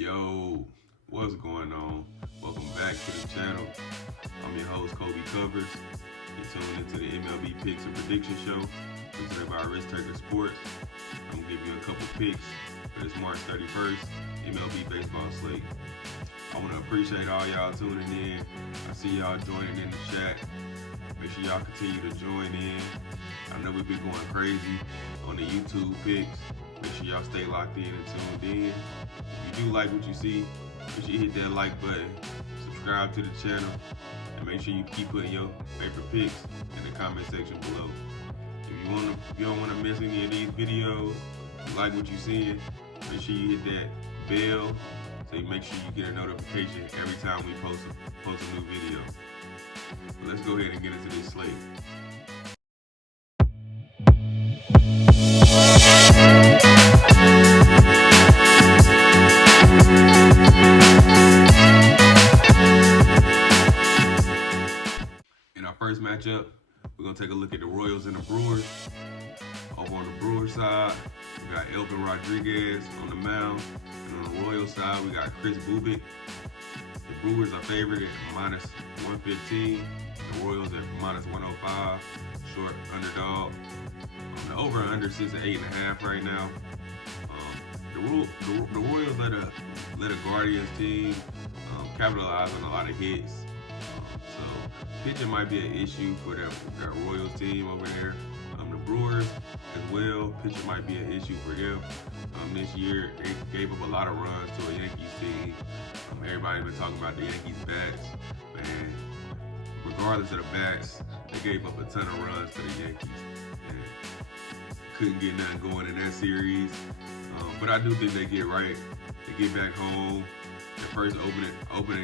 Yo, what's going on? Welcome back to the channel. I'm your host, Colby Covers. You're tuned into the MLB Picks and Prediction Show presented by Risk Taker Sports. I'm gonna give you a couple picks for this March 31st MLB baseball slate. I want to appreciate all y'all tuning in. I see y'all joining in the chat. Make sure y'all continue to join in. I know we've been going crazy on the YouTube picks. Make sure y'all stay locked in and tuned in. If you do like what you see, make sure you hit that like button, subscribe to the channel, and make sure you keep putting your favorite picks in the comment section below. If you don't want to miss any of these videos, you like what you see, make sure you hit that bell so you make sure you get a notification every time we post a new video. But let's go ahead and get into this slate. In our first matchup, we're going to take a look at the Royals and the Brewers. Over on the Brewers side, we got Elvin Rodriguez on the mound. And on the Royals side, we got Chris Bubic. The Brewers are favored at minus 115. The Royals at minus 105. Short underdog. The over and under sits at 8.5 right now. The Royals let a Guardians team capitalize on a lot of hits. So pitching might be an issue for that Royals team over there. The Brewers as well, pitching might be an issue for them. This year they gave up a lot of runs to a Yankees team. Everybody's been talking about the Yankees bats. Man, regardless of the bats, they gave up a ton of runs to the Yankees. And couldn't get nothing going in that series. But I do think they get right. They get back home. The first opening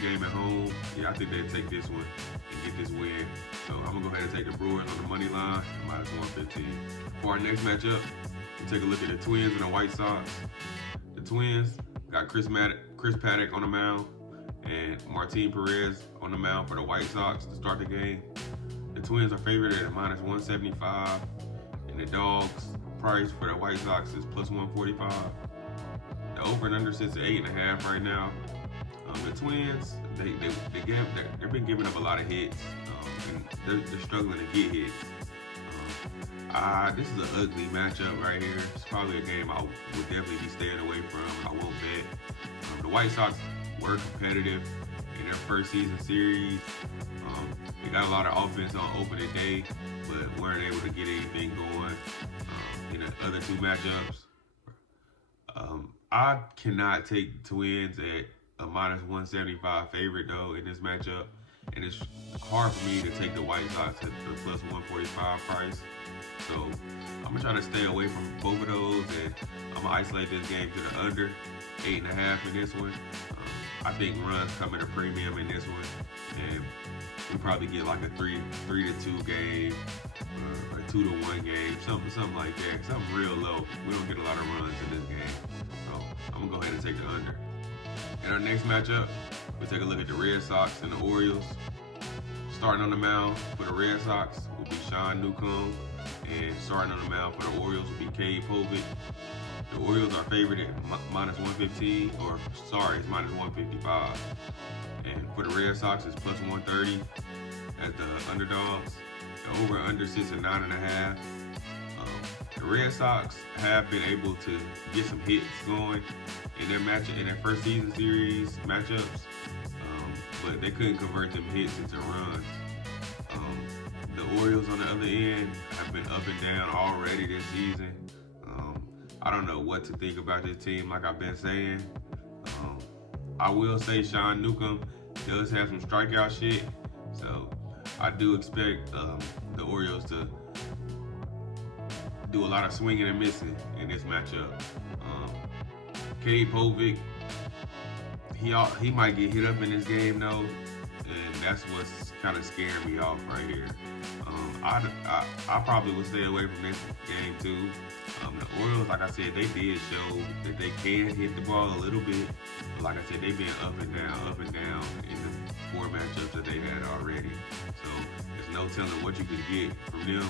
game at home. Yeah, I think they'll take this one and get this win. So I'm gonna go ahead and take the Brewers on the money line, minus 115. For our next matchup, we'll take a look at the Twins and the White Sox. The Twins got Chris Paddock on the mound and Martin Perez on the mound for the White Sox to start the game. The Twins are favored at minus 175, and the dogs price for the White Sox is plus 145. The over and under sits at 8.5 right now. The Twins, they've been giving up a lot of hits, and they're struggling to get hits. This is an ugly matchup right here. It's probably a game I would definitely be staying away from. I won't bet. The White Sox were competitive in their first season series. They got a lot of offense on opening day, but weren't able to get anything going in the other two matchups. I cannot take Twins at a minus 175 favorite though in this matchup, and it's hard for me to take the White Sox at the plus 145 price. So I'm gonna try to stay away from both of those, and I'm gonna isolate this game to the under 8.5 in this one. I think runs come at a premium in this one, and we probably get like a 3-2 game, or a 2-1 game, something like that. Something real low. We don't get a lot of runs in this game, so I'm gonna go ahead and take the under. In our next matchup, we take a look at the Red Sox and the Orioles. Starting on the mound for the Red Sox will be Sean Newcomb, and starting on the mound for the Orioles will be Cade Povich. The Orioles are favored at minus 115, it's minus 155. And for the Red Sox, it's plus 130 as the underdogs. The over-under sits at 9.5. The Red Sox have been able to get some hits going in their first season series matchups, but they couldn't convert them hits into runs. The Orioles on the other end have been up and down already this season. I don't know what to think about this team, like I've been saying. I will say Sean Newcomb does have some strikeout shit, so I do expect the Orioles to do a lot of swinging and missing in this matchup. Cade Povich, he might get hit up in this game though, and that's what's kind of scaring me off right here. I probably would stay away from this game too. The Orioles, like I said, they did show that they can hit the ball a little bit. But like I said, they've been up and down in the 4 matchups that they had already. So there's no telling what you could get from them.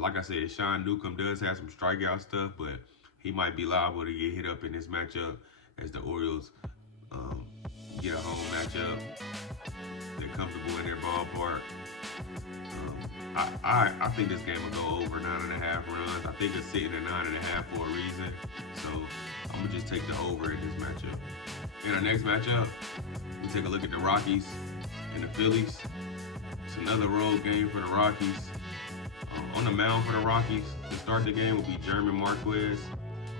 Like I said, Sean Newcomb does have some strikeout stuff, but he might be liable to get hit up in this matchup as the Orioles get a home matchup. They're comfortable in their ballpark. I think this game will go over 9.5 runs. I think it's sitting at 9.5 for a reason. So I'm gonna just take the over in this matchup. In our next matchup, we take a look at the Rockies and the Phillies. It's another road game for the Rockies. On the mound for the Rockies to start the game will be German Marquez.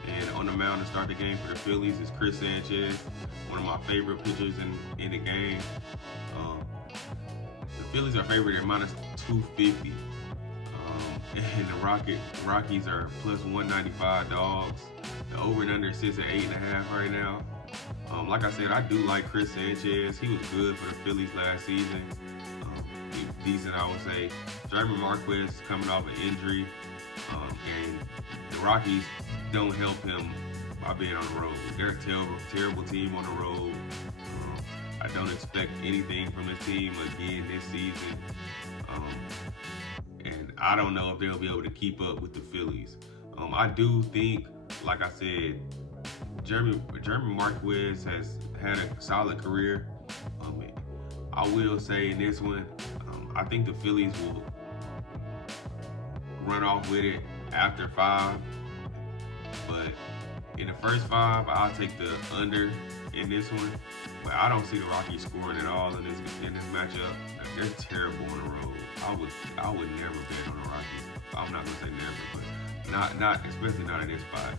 And on the mound to start the game for the Phillies is Chris Sanchez, one of my favorite pitchers in the game. The Phillies are favored at minus 250. And the Rockies are plus 195 dogs. The over and under sits at 8.5 right now. Like I said, I do like Chris Sanchez. He was good for the Phillies last season. He was decent, I would say. German Marquez is coming off an injury. And the Rockies don't help him by being on the road. They're a terrible team on the road. I don't expect anything from this team again this season. And I don't know if they'll be able to keep up with the Phillies. I do think, like I said, German Marquez has had a solid career. I will say in this one, I think the Phillies will run off with it after 5. But in the first 5, I'll take the under in this one. But I don't see the Rockies scoring at all in this matchup. They're terrible on the road. I would never bet on the Rockies. I'm not gonna say never, but not especially not in this spot.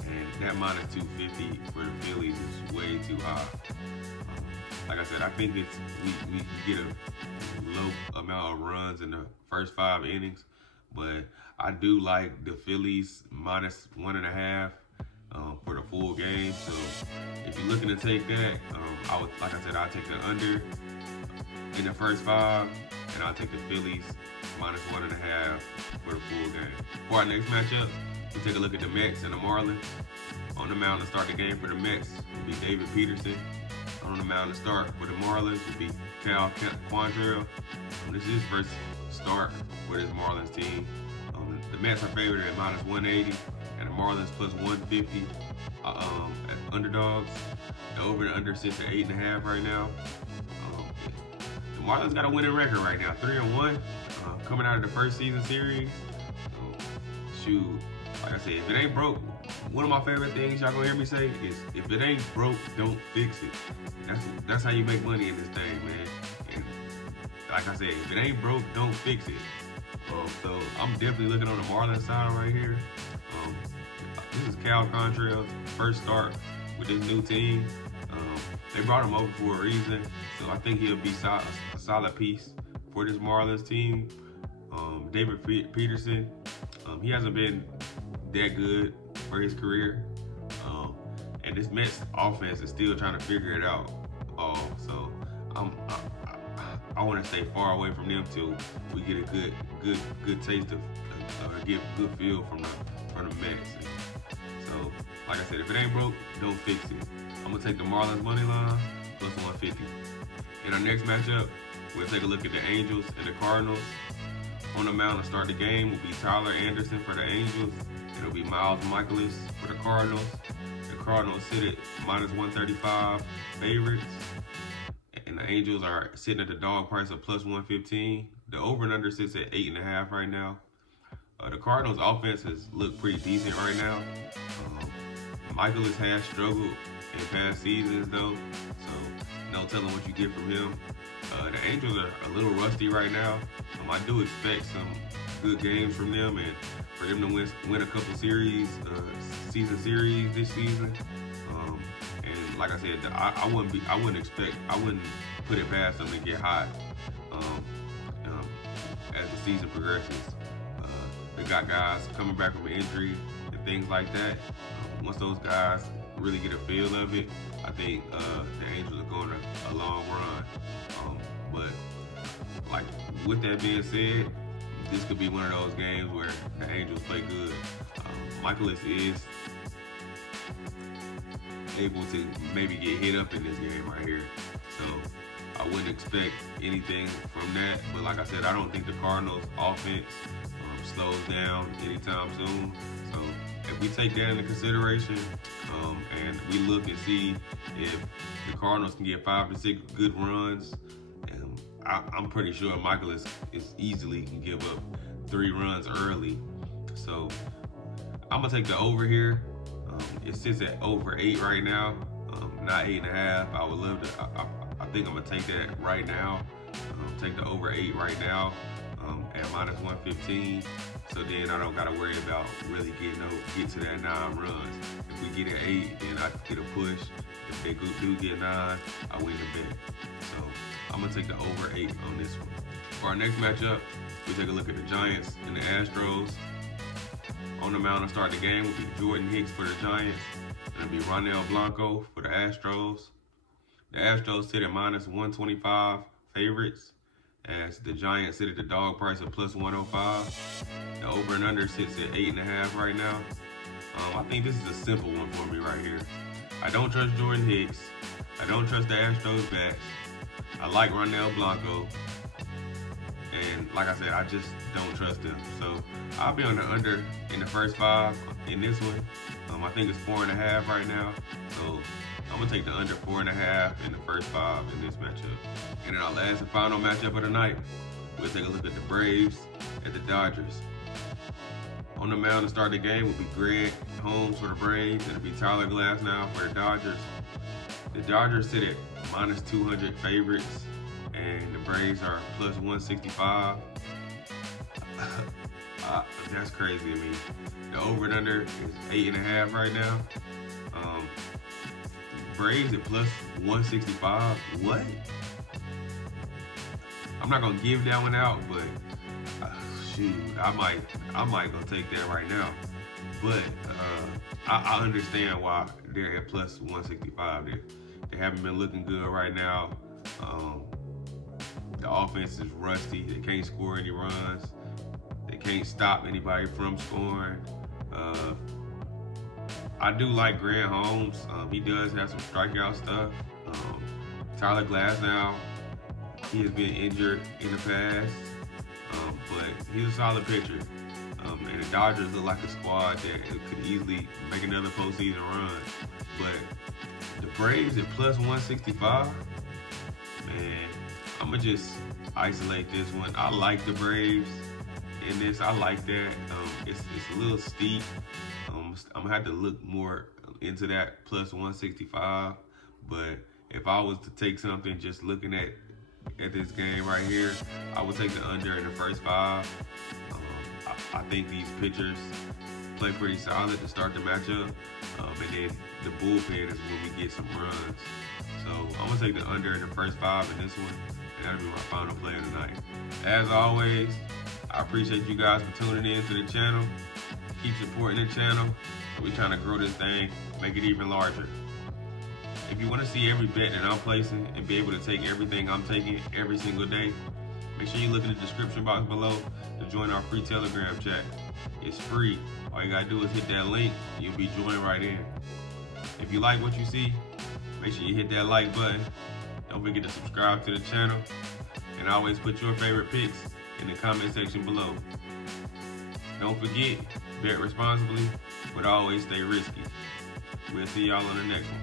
And that minus 250 for the Phillies is way too high. Like I said, I think we get a low amount of runs in the first 5 innings, but I do like the Phillies minus 1.5 for the full game. So if you're looking to take that, like I said, I'll take the under in the first 5, and I'll take the Phillies minus 1.5 for the full game. For our next matchup, we take a look at the Mets and the Marlins. On the mound to start the game for the Mets will be David Peterson. On the mound to start for the Marlins will be Cal Quantrill. This is his first start for this Marlins team. The Mets are favored at minus 180, and the Marlins plus 150 at underdogs. The over and under sits at 8.5 right now. The Marlins got a winning record right now, 3-1, coming out of the first season series. Shoot, like I said, if it ain't broke, one of my favorite things y'all gonna hear me say is, if it ain't broke, don't fix it. That's how you make money in this thing, man. And like I said, if it ain't broke, don't fix it. So I'm definitely looking on the Marlins side right here. This is Cal Quantrill's first start with this new team. They brought him over for a reason, so I think he'll be a solid piece for this Marlins team. David Peterson, he hasn't been that good for his career, and this Mets offense is still trying to figure it out. So I want to stay far away from them till we get a good taste of, get a good feel from the Mets. So, like I said, if it ain't broke, don't fix it. I'm gonna take the Marlins money line plus 150. In our next matchup, we'll take a look at the Angels and the Cardinals. On the mound to start the game will be Tyler Anderson for the Angels. It'll be Miles Michaelis for the Cardinals. The Cardinals sit at minus 135 favorites, and the Angels are sitting at the dog price of plus 115. The over and under sits at 8.5 right now. The Cardinals offense has looked pretty decent right now. Michaelis has struggled in past seasons though, so no telling what you get from him. The Angels are a little rusty right now. I do expect some good games from them, and for them to win a couple series, season series this season. And like I said, I wouldn't put it past them to get hot as the season progresses. They got guys coming back from an injury and things like that. Once those guys really get a feel of it, I think the Angels are going a long run. But like with that being said, this could be one of those games where the Angels play good. Michaelis is able to maybe get hit up in this game right here. So I wouldn't expect anything from that. But like I said, I don't think the Cardinals offense slows down anytime soon. So if we take that into consideration, And we look and see if the Cardinals can get 5 to 6 good runs. And I'm pretty sure Michael is easily can give up 3 runs early. So I'm gonna take the over here. It sits at over 8 right now, not 8.5. I would love to. I think I'm gonna take that right now. Take the over 8 right now at -115. So then I don't gotta worry about really get to that 9 runs. If we get at 8, then I get a push. If they do get 9, I win the bet. So I'm gonna take the over 8 on this one. For our next matchup, we take a look at the Giants and the Astros. On the mound to start the game will be Jordan Hicks for the Giants, and it'll be Ronel Blanco for the Astros. The Astros sit at -125 favorites, as the Giants sit at the dog price of +105. The over and under sits at 8.5 right now. I think this is a simple one for me right here. I don't trust Jordan Hicks. I don't trust the Astros bats. I like Ronel Blanco. And like I said, I just don't trust them. So I'll be on the under in the first 5 in this one. I think it's 4.5 right now. So I'm gonna take the under 4.5 in the first 5 in this matchup. And in our last and final matchup of the night, we'll take a look at the Braves and the Dodgers. On the mound to start the game will be Greg Holmes for the Braves, and it'll be Tyler Glasnow for the Dodgers. The Dodgers sit at -200 favorites, and the Braves are +165. That's crazy to me. The over and under is 8.5 right now. Braves at +165. What? I'm not gonna give that one out, but shoot, I might go take that right now. But I understand why they're at +165. They haven't been looking good right now. The offense is rusty. They can't score any runs. They can't stop anybody from scoring. I do like Grant Holmes. He does have some strikeout stuff. Tyler Glasnow, he has been injured in the past, but he's a solid pitcher. And the Dodgers look like a squad that could easily make another postseason run. But the Braves at +165, man, I'm gonna just isolate this one. I like the Braves in this. I like that. It's a little steep. I'm gonna have to look more into that +165. But if I was to take something just looking at this game right here, I would take the under in the first 5. I think these pitchers play pretty solid to start the matchup. And then the bullpen is when we get some runs. So I'm gonna take the under in the first 5 in this one, and that'll be my final play of the night. As always, I appreciate you guys for tuning in to the channel. Keep supporting the channel. We're trying to grow this thing, make it even larger. If you want to see every bet that I'm placing and be able to take everything I'm taking every single day, make sure you look in the description box below to join our free Telegram chat. It's free. All you gotta do is hit that link, you'll be joined right in. If you like what you see, make sure you hit that like button. Don't forget to subscribe to the channel, and always put your favorite picks in the comment section below. Don't forget, bet responsibly, but always stay risky. We'll see y'all on the next one.